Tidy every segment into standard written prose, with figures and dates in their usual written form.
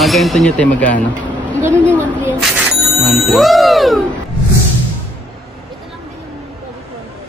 Mga ganito nyo tayo magkano? Ganun yung 1.3 yan. 1.3. Ito lang din yung COVID 1.3.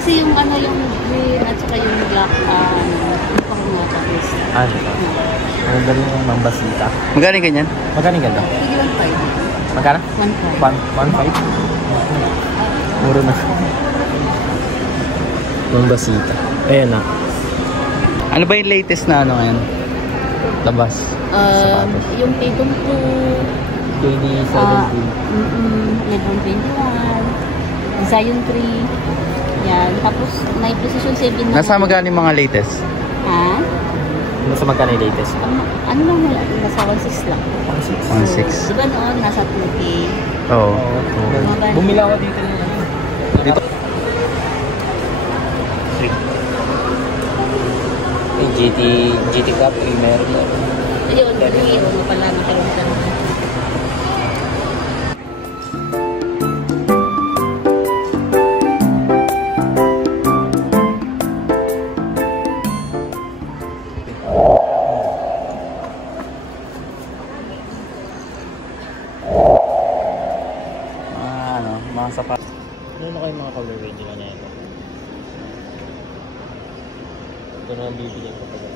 Kasi yung ano yung green at saka yung black hindi pa ko nakapagis. Diba? Ano ba rin yung mambasita? Magkano ganyan? Magkano ganito? Sige, 1.5. Magkano? 1.5. 1.5? Muro na. Mambasita. Ayan na. Ano ba yung latest na ano ngayon? Labas. Sapatos. Yung Payton 2. 2017. Lebron 21. Zion 3. Yan. Tapos, may Precision 7 na. Nasa magkano yung mga latest? Ha? Nasa magkano yung latest? Ano lang nila? Nasa 1.6 lang. 1.6. So, diba noon? Nasa 2K. Oo. Bumila ako dito. Dito. GT Cup Premier. Ayun, ayun. Ano pala nakalimutan mo. Mga sapat. Ano na kayo mga colorway nila na ito? Ito na ang bibili ko pala.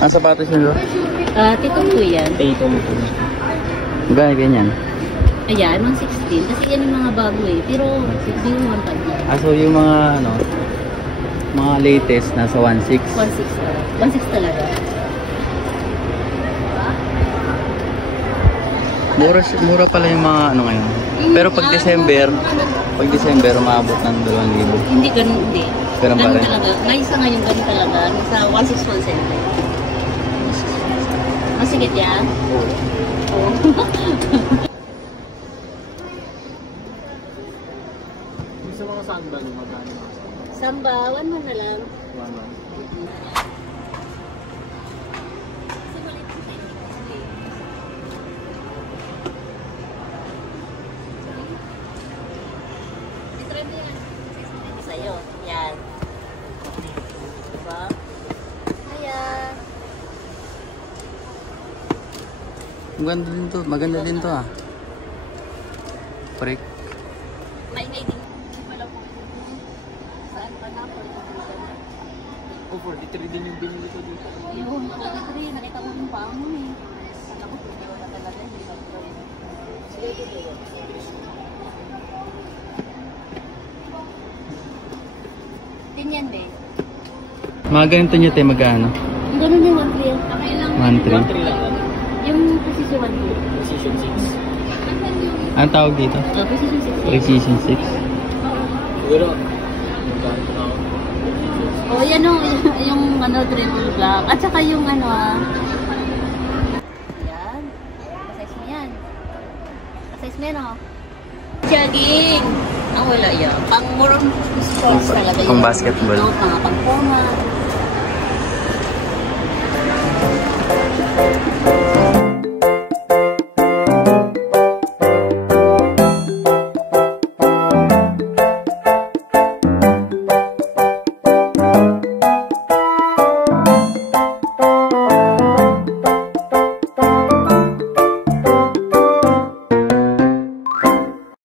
Ang sapatos nyo? Titong 2 yan. Tatum. Magkano ganyan? Ayan, 1.16. Kasi yan yung mga bago eh. Pero, hindi yung 1.5. So yung mga ano, mga latest nasa 1.6. 1.6 talaga. Mura pala yung mga ano ngayon. Pero pag December umabot ng 2,000. Hindi ganun, hindi. Ganun pa rin. Talaga. Ngayon sa ngayon ganun talaga. Nasa 1.6 masigit yan? Oo. Sa mga samba yung magkano? Samba, 1 month na lang. 1 month. Sa'yo, yan. Diba? Kaya, Maganda din to ah. Break. maingay din. Saan pa na po? Oh, 43 din yung binili ko dito. Yun, 43. Nakita ko yung paa mo eh. Alam ko, hindi ko na talaga. Hindi ko na talaga. Ganyan din. Mga ganito nyo tayo magkano? Ganun yung 1.3 yan. Okay lang. 1.3. 1.3 lang. Yung Precision 1.3. Precision 6. Anong tawag dito? Precision 6. Precision 6. Siguro, magkano na ako? Oh, yan o. Yung ano, triple black. At saka yung ano yan. Pasize mo yan. Pasize mo yan o. Jogging. Ang wala yan. Pang more sports talaga yun. Pang basketball. Mga pang formal.